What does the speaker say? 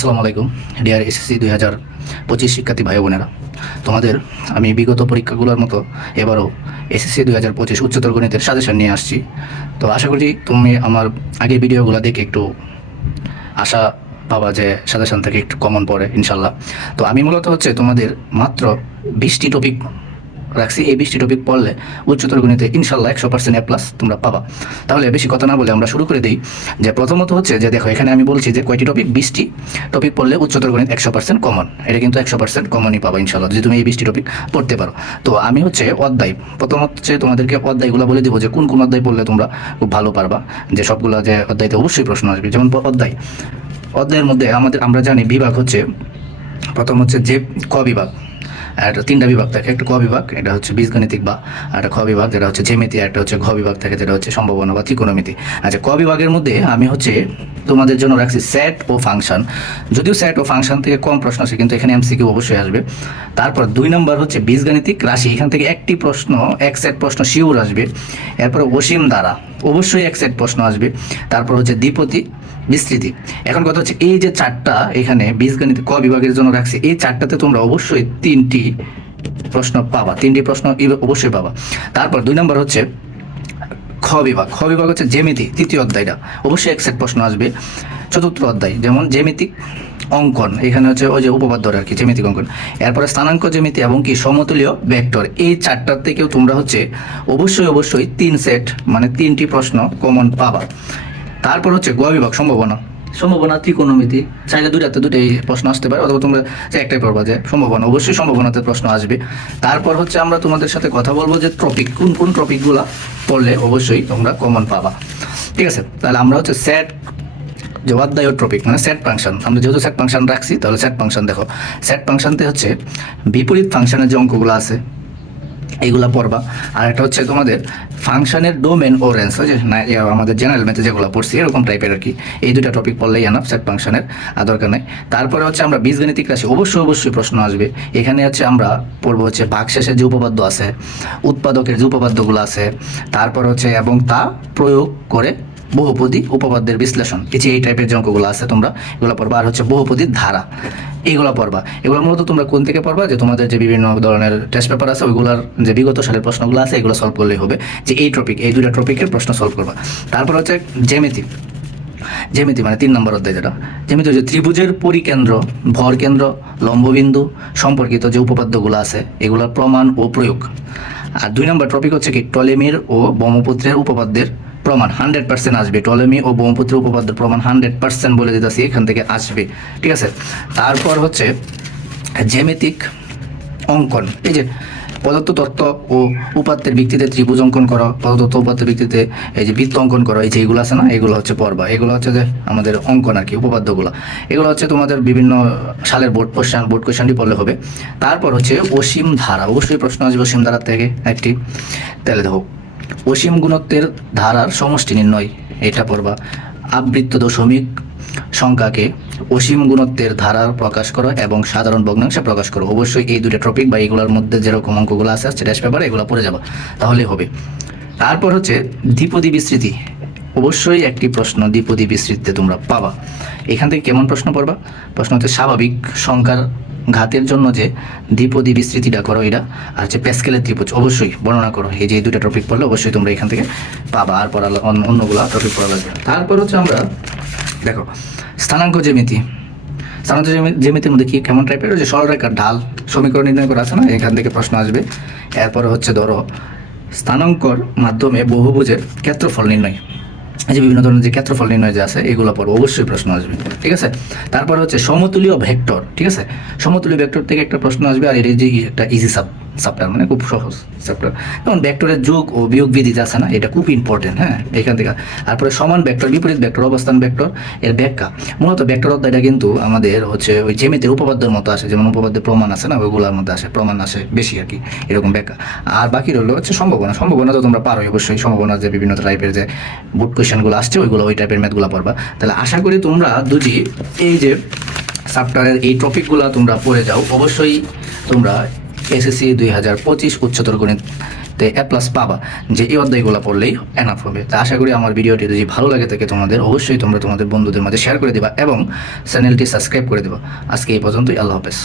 আসসালামু আলাইকুম deer SSC 2025 শিক্ষার্থী ভাই বোনেরা, তোমাদের আমি বিগত পরীক্ষাগুলোর মতো এবারও এসএসসি 2025 উচ্চতর গণিতের সাজেশন নিয়ে আসছি। তো আশা করি তুমি আমার আগের ভিডিওগুলো দেখে একটু আশা পাবা যে সাজেশন থেকে একটু কমন পড়ে ইনশাল্লাহ। তো আমি মূলত তোমাদের মাত্র 20টি টপিক রাখছি। এই 20টি টপিক পড়লে উচ্চতর গণিতে ইনশাল্লাহ 100% এ প্লাস তোমরা পাবা। তাহলে বেশি কথা না বলে আমরা শুরু করে দিই। যে প্রথমত যে দেখো, এখানে আমি বলছি যে কয়টি টপিক, 20টি টপিক পড়লে উচ্চতর গণিত 100% কমন। এটা কিন্তু 100% কমনই পাবা ইনশাল্লাহ যদি তুমি এই 20টি টপিক পড়তে পারো। তো আমি অধ্যায়, প্রথম তোমাদেরকে অধ্যায়গুলো বলে দিব যে কোন কোন অধ্যায় পড়লে তোমরা খুব ভালো পারবা। যে সবগুলো যে অধ্যায়তে অবশ্যই প্রশ্ন আসবে। যেমন অধ্যায়ের মধ্যে আমরা জানি বিভাগ প্রথম যে ক বিভাগ। একটা 3টা বিভাগ থাকে, একটা ক বিভাগ, এটা বীজগণিতিক, বা একটা খ বিভাগ যেটা জ্যামিতি, একটা ঘ বিভাগ থাকে যেটা সম্ভাবনা বা ত্রিকোণমিতি। আচ্ছা, ক বিভাগের মধ্যে আমি তোমাদের জন্য রাখছি সেট ও ফাংশন। যদিও সেট ও ফাংশন থেকে কম প্রশ্ন আসে, কিন্তু এখানে এমসিকিউ অবশ্যই আসবে। তারপর 2 নম্বর বীজগণিতিক রাশি। এখান থেকে একটি প্রশ্ন, এক সেট প্রশ্ন শিওর আসবে। এরপর অসীম দ্বারা অবশ্যই এক সেট প্রশ্ন আসবে। তারপর দ্বিপদী বিস্তৃতি। এখন কথা এই যে 4টা এখানে বীজগণিত ক বিভাগের জন্য রাখছি, এই 4টাতে তোমরা অবশ্যই 3টি প্রশ্ন পাবা, 3টি প্রশ্ন অবশ্যই পাবা। তারপর 2 নম্বর খ বিভাগ। খ বিভাগ জ্যামিতি, 3য় অধ্যায়টা অবশ্যই এক সেট প্রশ্ন আসবে। 4র্থ অধ্যায় যেমন জ্যামিতিক অঙ্কন, এখানে ওই যে উপপাদ্য আর কি, জ্যামিতিক অঙ্কন। এরপরে স্থানাঙ্ক জ্যামিতি এবং সমতুল্য ভেক্টর। এই 4টার থেকেও তোমরা অবশ্যই 3 সেট মানে 3টি প্রশ্ন কমন পাবা। তারপর গ বিভাগ সম্ভাবনা ত্রিকোণমিতি। চাইলে দুটাই প্রশ্ন আসতে পারে, অথবা তোমরা একটাই পড়বা যে সম্ভাবনা, অবশ্যই সম্ভাবনাতে প্রশ্ন আসবে। তারপর আমরা তোমাদের সাথে কথা বলবো যে টপিক, কোন কোন টপিকগুলো পড়লে অবশ্যই তোমরা কমন পাবা। ঠিক আছে, তাহলে আমরা সেট যে অধ্যায় টপিক মানে সেট ফাংশন। আমরা যেহেতু সেট ফাংশন রাখছি, তাহলে সেট ফাংশন দেখো। সেট ফাংশনতে বিপরীত ফাংশনের যে অঙ্কগুলো আছে এইগুলা পড়বা। আর একটা তোমাদের ফাংশনের ডোমেন ও রেঞ্জ, আমাদের জেনারেল ম্যাথে যেগুলো পড়ছি এরকম টাইপের আর কি। এই 2টা টপিক পড়লেই এনাফ, সেট ফাংশনের আর দরকার নেই। তারপরে আমরা বীজগণিতিক রাশি, অবশ্যই প্রশ্ন আসবে। এখানে আমরা পড়বো ভাগশেষের যে উপপাদ্য আছে, উৎপাদকের যে উপপাদ্যগুলো আছে, তারপর এবং তা প্রয়োগ করে বহুপদী উপপাদ্যের বিশ্লেষণ। এই টাইপের যে অঙ্কগুলো আছে তোমরা এগুলো পড়বা। আর বহুপদীর ধারা, এইগুলো পড়বা। এগুলো মূলত তোমরা কোন থেকে পড়বা, যে তোমাদের যে বিভিন্ন ধরনের টেস্ট পেপার আছে ওইগুলোর যে বিগত সালের প্রশ্নগুলো আছে এগুলো সলভ করলেই হবে। যে এই 2টা টপিকের প্রশ্ন সলভ করবা। তারপর জ্যামিতি মানে 3 নম্বর অধ্যায় যেটা জ্যামিতি, ত্রিভুজের পরিকেন্দ্র, ভরকেন্দ্র, লম্ববিন্দু সম্পর্কিত যে উপপাদ্যগুলো আছে এগুলোর প্রমাণ ও প্রয়োগ। আর 2 নম্বর টপিক টলেমির ও ব্রহ্মপুত্রের উপপাদ্যের প্রমাণ 100% আসবে। টলেমি ও ব্রহ্মপুত্র উপপাদ্যের প্রমাণ 100% বলে দিতেছি, এখান থেকে আসবে। ঠিক আছে, তারপর জ্যামিতিক অঙ্কন। এই যে প্রদত্ত তত্ত্ব ও উপাত্তের ভিত্তিতে ত্রিভুজ অঙ্কন করো, প্রদত্ত উপাত্তের ভিত্তিতে এই যে বৃত্ত অঙ্কন করো, এই যে এগুলো আছে না, এগুলো পড়বা। এগুলো যে আমাদের অঙ্কন আর কি, উপপাদ্যগুলো। এগুলো তোমাদের বিভিন্ন সালের বোর্ড কোয়েশ্চেনটি পড়লে হবে। তারপর অসীম ধারা, অবশ্যই প্রশ্ন আসবে অসীম ধারার থেকে একটি। তাহলে দেখো, অসীম গুণত্বের ধারার সমষ্টি নির্ণয়, এটা পড়বা। আবৃত্ত দশমিক সংখ্যাকে অসীম গুণত্বের ধারা প্রকাশ করো এবং সাধারণ ভগ্নাংশে প্রকাশ করো। অবশ্যই এই 2টা টপিক বা এগুলোর মধ্যে যেরকম অঙ্কগুলো আছে টেস্ট পেপারে এগুলো পড়ে যাবা, তাহলে হবে। তারপর দ্বিপদী বিস্তৃতি, অবশ্যই একটি প্রশ্ন দ্বিপদী বিস্তৃতিতে তোমরা পাবা। এখান থেকে কেমন প্রশ্ন পড়বা? প্রশ্ন স্বাভাবিক সংখ্যার ঘাতের জন্য যে দ্বিপদী বিস্তৃতিটা করো এটা, আর প্যাসকেলের ত্রিভুজ অবশ্যই বর্ণনা করো। এই যে 2টা টপিক পড়লে অবশ্যই তোমরা এখান থেকে পাবা, আর পড়ালে অন্যগুলো টপিক পড়া লাগবে। তারপর আমরা দেখো স্থানাঙ্ক জ্যামিতি। স্থানাঙ্ক জ্যামিতির মধ্যে কেমন টাইপের, যে সরলরেখার ঢাল সমীকরণ নির্ণয় করা আছে না, এখান থেকে প্রশ্ন আসবে। এরপরে ধরো স্থানাঙ্কর মাধ্যমে বহুভুজের ক্ষেত্রফল নির্ণয়। এই যে বিভিন্ন ধরনের যে ক্ষেত্রফল নির্ণয় যে আছে এগুলো পড়ো, অবশ্যই প্রশ্ন আসবে। ঠিক আছে, তারপর সমতুল্য ভেক্টর। ঠিক আছে, সমতুল্য ভেক্টর থেকে একটা প্রশ্ন আসবে। আর এটা যে একটা ইজি চ্যাপ্টার, মানে খুব সহজ চ্যাপ্টার। যেমন ভেক্টরের যোগ ও বিয়োগ বিধি আছে না, এটা খুব ইম্পর্টেন্ট। হ্যাঁ, এখান থেকে। তারপরে সমান ভেক্টর, বিপরীত ভেক্টর, অবস্থান ভেক্টর এর ব্যাখ্যা। মূলত ভেক্টর অধ্যায়টা কিন্তু আমাদের ওই জ্যামিতির উপপাদ্যের মতো আসে, যেমন উপপাদ্যের প্রমাণ আছে না, ওইগুলোর মধ্যে আসে, প্রমাণ আসে বেশি আর কি, এরকম ব্যাখ্যা। আর বাকি রইল সম্ভাবনা তো তোমরা পারো অবশ্যই। সম্ভাবনা যে বিভিন্ন টাইপের যে বোর্ড কোয়েশ্চেনগুলো আসছে ওইগুলো, ওই টাইপের ম্যাথগুলো পড়বা। তাহলে আশা করি তোমরা যদি এই যে চ্যাপ্টারের এই টপিকগুলো তোমরা পড়ে যাও, অবশ্যই তোমরা এসএসসি 2025 উচ্চতর গণিত তো A+ পাবা, যে এই অধ্যায়গুলো পড়লেই এনাফ হবে। তো আশা করি আমার ভিডিওটি যদি ভালো লাগে থাকে তোমাদের, অবশ্যই তোমরা তোমাদের বন্ধুদের মাঝে শেয়ার করে দেবা এবং চ্যানেলটি সাবস্ক্রাইব করে দেবা। আজকে এই পর্যন্তই, আল্লাহ হাফেজ।